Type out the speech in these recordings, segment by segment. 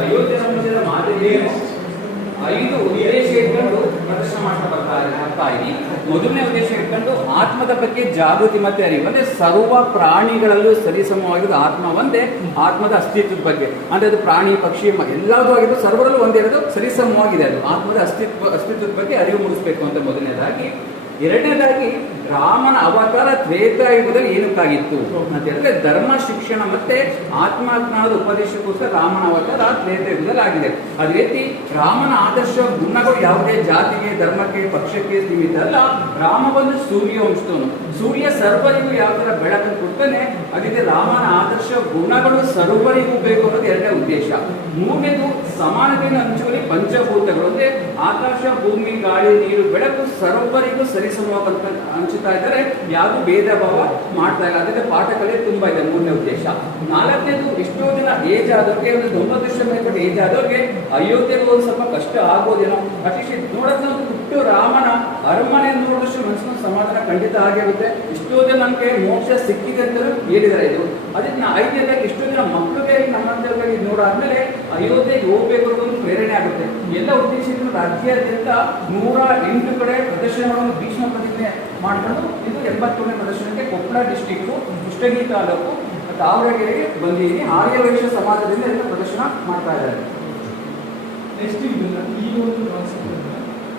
ಅಯೋಧ್ಯೆ ರಾಮಮಂದಿರ ಮಾದರಿ 5 ಉದ್ದೇಶ ಇಟ್ಕೊಂಡು ಪ್ರದರ್ಶನ ಮಾಡ್ತಾ ಬರ್ತಾ ಇದ್ದೀವಿ. ಮೊದಲನೇ ಉದ್ದೇಶ ಇಟ್ಕೊಂಡು ಆತ್ಮದ ಬಗ್ಗೆ ಜಾಗೃತಿ ಮತ್ತೆ ಅರಿವು, ಅಂದ್ರೆ ಸರ್ವ ಪ್ರಾಣಿಗಳಲ್ಲೂ ಸರಿಸಮವಾಗಿದ್ದು ಆತ್ಮ ಒಂದೇ, ಆತ್ಮದ ಅಸ್ತಿತ್ವದ ಬಗ್ಗೆ ಅಂದ್ರೆ ಅದು ಪ್ರಾಣಿ ಪಕ್ಷಿ ಎಲ್ಲದೂ ಆಗಿದ್ದು ಸರ್ವರಲ್ಲೂ ಒಂದೇ ಇರೋದು ಸರಿಸಮವಾಗಿದೆ. ಅದು ಆತ್ಮದ ಅಸ್ತಿತ್ವದ ಬಗ್ಗೆ ಅರಿವು ಮೂಡಿಸಬೇಕು ಅಂತ ಮೊದಲನೇದಾಗಿ. ಎರಡನೇದಾಗಿ ರಾಮನ ಅವತಾರ ತ್ರೇತಾಯುಗದಲ್ಲಿ ಏನಕ್ಕಾಗಿತ್ತು ಅಂತ ಹೇಳಿದ್ರೆ ಧರ್ಮ ಶಿಕ್ಷಣ ಮತ್ತೆ ಆತ್ಮಾಜ್ಞಾನದ ಉಪದೇಶಕ್ಕೋಸ್ಕರ ರಾಮನ ಅವತಾರ ತ್ರೇತಾಯುಗದಲ್ಲಿ ಆಗಿದೆ. ಅದೇ ರೀತಿ ರಾಮನ ಆದರ್ಶ ಗುಣಗಳು ಯಾವುದೇ ಜಾತಿಗೆ ಧರ್ಮಕ್ಕೆ ಪಕ್ಷಕ್ಕೆ ಸೀಮಿತ ಅಲ್ಲ. ರಾಮ ಬಂದು ಸೂರ್ಯವಂಶದವನು, ಸೂರ್ಯ ಸರ್ವರಿಗೂ ಯಾವ ತರ ಬೆಳಕನ್ನು ಕೊಡ್ತಾನೆ ಅದೇ ರಾಮನ ಆದರ್ಶ ಗುಣಗಳು ಸರ್ವರಿಗೂ ಬೇಕು ಅನ್ನೋದು ಎರಡನೇ ಉದ್ದೇಶ. ಮೂರನೇದು ಸಮಾನತೆಯನ್ನು ಹಂಚುವಲ್ಲಿ ಪಂಚಭೂತಗಳು ಅಂದ್ರೆ ಆಕಾಶ ಭೂಮಿ ಗಾಳಿ ನೀರು ಬೆಳಕು ಸರ್ವರಿಗೂ ಸರಿಸಮವಾಗಿ ಹಂಚುತ್ತಾ ಇದ್ದಾರೆ, ಯಾವುದು ಭೇದ ಭಾವ ಮಾಡ್ತಾ ಇಲ್ಲ. ಅದಕ್ಕೆ ಪಾಠಗಳೇ ತುಂಬಾ ಇದೆ. ಮೂರನೇ ಉದ್ದೇಶ. ನಾಲ್ಕನೇದು ಎಷ್ಟೋ ಜನ ಏಜ್ ಆದವ್ರಿಗೆ ಒಂದು 90 ವರ್ಷ ಮೇಲ್ಪಟ್ಟ ಏಜ್ ಆದವ್ರಿಗೆ ಅಯೋಧ್ಯೆಗೆ ಒಂದು ಸ್ವಲ್ಪ ಕಷ್ಟ ಆಗೋದೇನೋ, ಅಟ್ಲೀಸ್ಟ್ ನೋಡೋದ್ ಒಂದು ಹುಟ್ಟು ರಾಮನ ಅರಮನೆ ನೋಡಿದಷ್ಟು ಮನಸ್ಸಿನ ಸಮಾಧಾನ ಖಂಡಿತ ಆಗಿರುತ್ತೆ. ಎಷ್ಟೋ ಜನ ನಮ್ಗೆ ಮೋಕ್ಷ ಸಿಕ್ಕಿದೆ ಅಂತಲೂ ಹೇಳಿದ್ದಾರೆ. ಇದು ಅದಕ್ಕೆ 5ನೇದಾಗಿ ಎಷ್ಟೋ ಜನ ಮಕ್ಕಳಿಗೆ ನಮ್ಮಂತವ್ರಿಗೆ ನೋಡಾದ್ಮೇಲೆ ಅಯೋಧ್ಯೆಗೆ ಹೋಗ್ಬೇಕು ಅನ್ನೋದು ಪ್ರೇರಣೆ ಆಗುತ್ತೆ. ಎಲ್ಲ ಉದ್ದೇಶದಿಂದ ರಾಜ್ಯಾದ್ಯಂತ 108 ಕಡೆ ಪ್ರದರ್ಶನಗಳನ್ನು ಭೀಷ್ಮ ಪ್ರತಿಜ್ಞೆ ಮಾಡ್ಕೊಂಡು ಇದು 81ನೇ ಪ್ರದರ್ಶನಕ್ಕೆ ಕೊಪ್ಪಳ ಡಿಸ್ಟಿಕ್ಕು ಕುಷ್ಟಗಿ ತಾಲೂಕು ತಾವರೆಗೆರೆಗೆ ಬಂದಿದ್ದೀನಿ. ಆರ್ಯ ವೈಶ್ಯ ಸಮಾಜದಿಂದ ಎಲ್ಲ ಪ್ರದರ್ಶನ ಮಾಡ್ತಾ ಇದ್ದಾರೆ. ನೆಕ್ಸ್ಟ್ ಈ ಒಂದು ಕಾನ್ಸೆಪ್ಟ್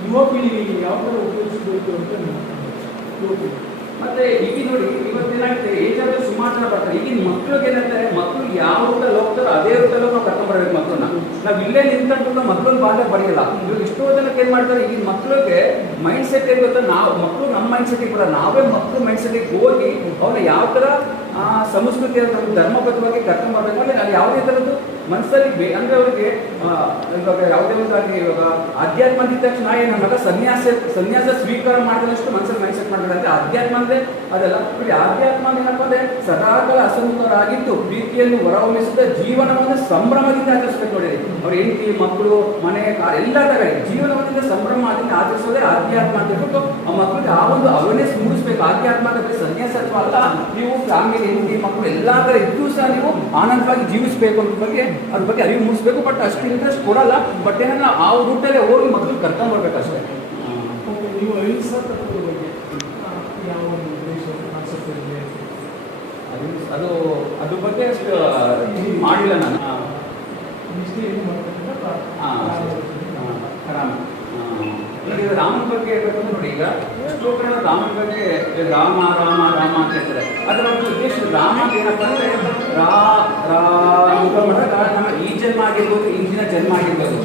ಯುವ ಪೀಳಿಗೆಗೆ ಯಾವ ಥರ ಉಪಯೋಗಿಸಬೇಕು ಅಂತ ಮತ್ತೆ ಈಗ ನೋಡಿ ಇವತ್ತೇನಾಗುತ್ತೆ ಏಜ್ ಆದ್ರೆ ಸುಮಾರು ಜನ ಬರ್ತಾರೆ. ಈಗಿನ ಮಕ್ಳಿಗೆ ಏನಂತಾರೆ, ಮಕ್ಕಳು ಯಾವ ರೂಟಲ್ಲಿ ಹೋಗ್ತಾರೋ ಅದೇ ರೂಟಲ್ಲಿ ನಾವು ಕರ್ಕೊಂಡ್ ಬರ್ಬೇಕು ಮಕ್ಕಳನ್ನ. ನಾವು ಇಲ್ಲೇ ನಿಂತ್ಕೊಂಡು ಮಕ್ಕಳನ್ನ ಬಾಂಧ ಪಡೆಯಲ್ಲ. ಇವಾಗ ಎಷ್ಟೋ ಜನಕ್ಕೆ ಏನ್ ಮಾಡ್ತಾರೆ, ಈಗಿನ ಮಕ್ಳಿಗೆ ಮೈಂಡ್ ಸೆಟ್ ಏನ್ ಗೊತ್ತಾ, ನಾವು ಮಕ್ಕಳು ನಮ್ಮ ಮೈಂಡ್ ಸೆಟ್ಗೆ ಬರಲ್ಲ, ನಾವೇ ಮಕ್ಕಳು ಮೈಂಡ್ ಸೆಟ್ಗೆ ಹೋಗಿ ಅವ್ರನ್ನ ಯಾವ ತರ ಸಂಸ್ಕೃತಿ ಧರ್ಮಬದ್ಧವಾಗಿ ಕರ್ಕೊಂಡ್ ಬರ್ಬೇಕು ಅಂದ್ರೆ ಅಲ್ಲಿ ಯಾವುದೇ ತರದ್ದು ಮನಸ್ಸಲ್ಲಿ ಅಂದ್ರೆ ಅವ್ರಿಗೆ ಇವಾಗ ಯಾವುದೇ ಒಂದಾಗಿ ಇವಾಗ ಅಧ್ಯಾತ್ಮ ಅಂದಿದ ತಕ್ಷಣ ಏನು ಮಗ ಸನ್ಯಾಸ ಸ್ವೀಕಾರ ಮಾಡಿದಷ್ಟು ಮನಸ್ಸಲ್ಲಿ ಮೈಂಡ್ ಸೆಟ್ ಮಾಡ್ತಾರೆ. ಅಂದ್ರೆ ಅಧ್ಯಾತ್ಮ ಅಂದ್ರೆ ಅದೆಲ್ಲ ಬಿಡಿ. ಅಧ್ಯಾತ್ಮ ಏನಪ್ಪ ಅಂದ್ರೆ ಸದಾಕಾಲ ಹಸನ್ಮುಖರಾಗಿದ್ದು ಪ್ರೀತಿಯನ್ನು ಹೊರಹೊಮ್ಮಿಸಿದ ಜೀವನವನ್ನು ಸಂಭ್ರಮದಿಂದ ಆಚರಿಸ್ಬೇಕು. ನೋಡಿ ಅವ್ರ ಹೆಂಡತಿ ಮಕ್ಕಳು ಮನೆ ಎಲ್ಲ ತರ ಜೀವನದಿಂದ ಸಂಭ್ರಮದಿಂದ ಆಚರಿಸೋದೇ ಅಧ್ಯಾತ್ಮ ಅಂತ ಹೇಳ್ಬಿಟ್ಟು ಆ ಮಕ್ಕಳಿಗೆ ಆ ಒಂದು ಅವೇರ್ನೆಸ್ ಮೂಡಿಸ್ಬೇಕು. ಅಧ್ಯಾತ್ಮ ಅಂದ್ರೆ ಸನ್ಯಾಸತ್ವ ಅಲ್ಲ, ನೀವು ಫ್ಯಾಮಿಲಿ ಹೆಂಡತಿ ಮಕ್ಕಳು ಎಲ್ಲಾ ತರ ಇದ್ದು ಸಹ ನೀವು ಆನಂದವಾಗಿ ಜೀವಿಸಬೇಕು ಅನ್ನೋ ಬಗ್ಗೆ ಅದ್ರ ಬಗ್ಗೆ ಅರಿವು ಮೂಡಿಸ್ಬೇಕು. ಬಟ್ ಅಷ್ಟು ಇಂಟ್ರೆಸ್ಟ್ ಕೊಡಲ್ಲ. ಬಟ್ ಏನನ್ನ ಆ ರೂಟಲ್ಲೇ ಹೋಗಿ ಮಕ್ಕಳು ಕರ್ಕೊಂಡ್ ಬರ್ಬೇಕು ಅಷ್ಟೇ. ನೀವು ಅಹಿಂಸಾ ತತ್ವದ ಬಗ್ಗೆ ಯಾವ ಒಂದು ಉದ್ದೇಶ ಕಾನ್ಸೆಪ್ಟ್ ಇದೆ ಅದು ಅದ್ರ ಬಗ್ಗೆ ಅಷ್ಟು ಮಾಡಿಲ್ಲ ನಾನು. ರಾಮನ ಬಗ್ಗೆ ಹೇಳ್ಬೇಕಂದ್ರೆ ನೋಡಿ, ಈಗ ಎಷ್ಟೋ ಕಡೆ ರಾಮನ ಬಗ್ಗೆ ರಾಮ ರಾಮ ರಾಮ ಅಂತ ಹೇಳ್ತಾರೆ. ಅದರ ಒಂದು ಉದ್ದೇಶ ರಾಮ ಏನಪ್ಪ ಅಂದ್ರೆ ನಮ್ಮ ಈ ಜನ್ಮ ಆಗಿರ್ಬೋದು, ಇಂದಿನ ಜನ್ಮ ಆಗಿರ್ಬೋದು,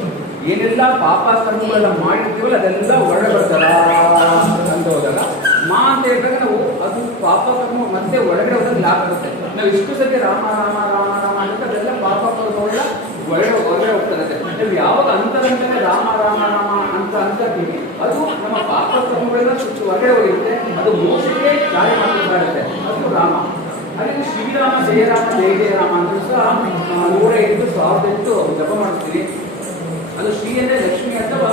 ಏನೆಲ್ಲ ಪಾಪ ಕರ್ಮಗಳೆಲ್ಲ ಮಾಡಿರ್ತೀವಲ್ಲ ಅದೆಲ್ಲ ಹೊರಗಡೆ ಬರ್ತಾರ ಅಂತ ಹೋದಾಗ ಮಾ ಅಂತ ಹೇಳಿದಾಗ ನಾವು ಅದು ಪಾಪ ಕರ್ಮ ಮತ್ತೆ ಒಳಗಡೆ ಹೋದಾಗ ಲಾಭ ಆಗುತ್ತೆ. ನಾವು ಇಷ್ಟು ಸತಿ ರಾಮ ರಾಮ ರಾಮ ರಾಮ ಅಂತ ಅದೆಲ್ಲ ಪಾಪ ಕರ್ಮಗಳೆಲ್ಲ ಹೊರಗಡೆ ಹೋಗ್ತದೆ. ನಾವು ಯಾವಾಗ ಅಂತರಂತನೇ ರಾಮ ರಾಮ ರಾಮ ಅಂತ ಅಂತೀವಿ ಅದು ನಮ್ಮ ಪಾಪ ಕರ್ಮಗಳೆಲ್ಲ ಹೊರಗಡೆ ಹೋಗಿರುತ್ತೆ. ಅದು ಮೋಸಕ್ಕೆ ಕಾರ್ಯ ಮಾಡ್ಬೇಕಾಗುತ್ತೆ. ಅದು ರಾಮ. ಅದೇ ಶ್ರೀರಾಮ ಜಯರಾಮ ಜಯ ಜಯರಾಮ ಅಂತ ಸಹ 108 ಜಪ ಮಾಡ್ತೀವಿ. ಅದು ಶ್ರೀ ಅಂದ್ರೆ ಲಕ್ಷ್ಮಿ ಅಥವಾ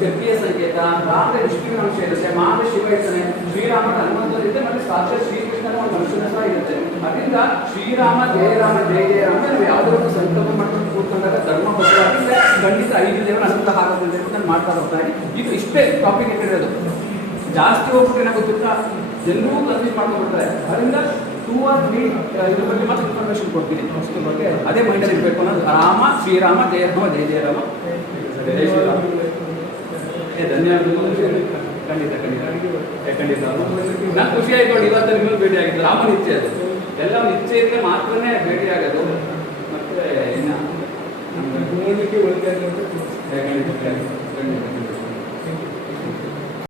ಶಕ್ತಿಯ ಸಂಕೇತ, ರಾಮ ವಿಷ್ಣುವಿನ ಅಂಶ ಇರುತ್ತೆ, ಮಾತ ಶಿವ ಇರ್ತಾನೆ, ಶ್ರೀರಾಮನ ಹನುಮಂತ ಇರುತ್ತೆ, ಮತ್ತೆ ಸಾಕ್ಷಾತ್ ಶ್ರೀಕೃಷ್ಣನ ಒಂದು ಮನುಷ್ಯನ ಸಹ ಇರುತ್ತೆ. ಅದರಿಂದ ಶ್ರೀರಾಮ ಜಯರಾಮ ಜಯ ಜಯರಾಮ ನಾವು ಯಾವುದೋ ಒಂದು ಸಂಕಲ್ಪ ಮಾಡ್ಕೊಂಡು ಕೂತ್ಕೊಂಡಾಗ ಧರ್ಮ ಬದಲಾಗಿದ್ರೆ ಖಂಡಿತ 5 ದೇವರ ಅನುಗ್ರಹ ಆಗೋದಿಲ್ಲ ಅಂತ ನಾನು ಮಾಡ್ತಾ ಹೋಗ್ತಾನೆ. ಇದು ಇಷ್ಟೇ ಟಾಪಿಕ್ ಇಟ್ಟಿರೋದು. ಜಾಸ್ತಿ ಹೋಗ್ಬಿಟ್ಟು ಏನಾಗುತ್ತಾ ಎಲ್ಲರೂ ಕನ್ಫ್ಯೂಸ್ ಮಾಡ್ಕೊಂಡ್ಬಿಡ್ತಾರೆ. ಅದರಿಂದ 2 or 3 ಇದ್ರ ಬಗ್ಗೆ ಮಾತ್ರ ಇನ್ಫಾರ್ಮೇಶನ್ ಕೊಡ್ತೀನಿ. ಅಷ್ಟರ ಬಗ್ಗೆ ಅದೇ ಮೈಂಡಲ್ಲಿ ಇರಬೇಕು ಅನ್ನೋದು. ರಾಮ ಶ್ರೀರಾಮ ಜಯರಾಮ ಜಯ ಜಯರಾಮ. ಧನ್ಯವಾದಗಳು. ಖಂಡಿತ ನಾನು ಖುಷಿ ಆಯ್ತು ನೋಡಿ, ಇವತ್ತು ನಿಮ್ಮಲ್ಲಿ ಭೇಟಿ ಆಗಿದ್ದು. ರಾಮನ ಇಚ್ಛೆ ಅದು, ಎಲ್ಲ ಇಚ್ಛೆ ಇದ್ರೆ ಮಾತ್ರನೇ ಭೇಟಿ ಆಗೋದು. ಮತ್ತೆ ಇನ್ನು ನೋಡಲಿಕ್ಕೆ ಒಳ್ಳೆ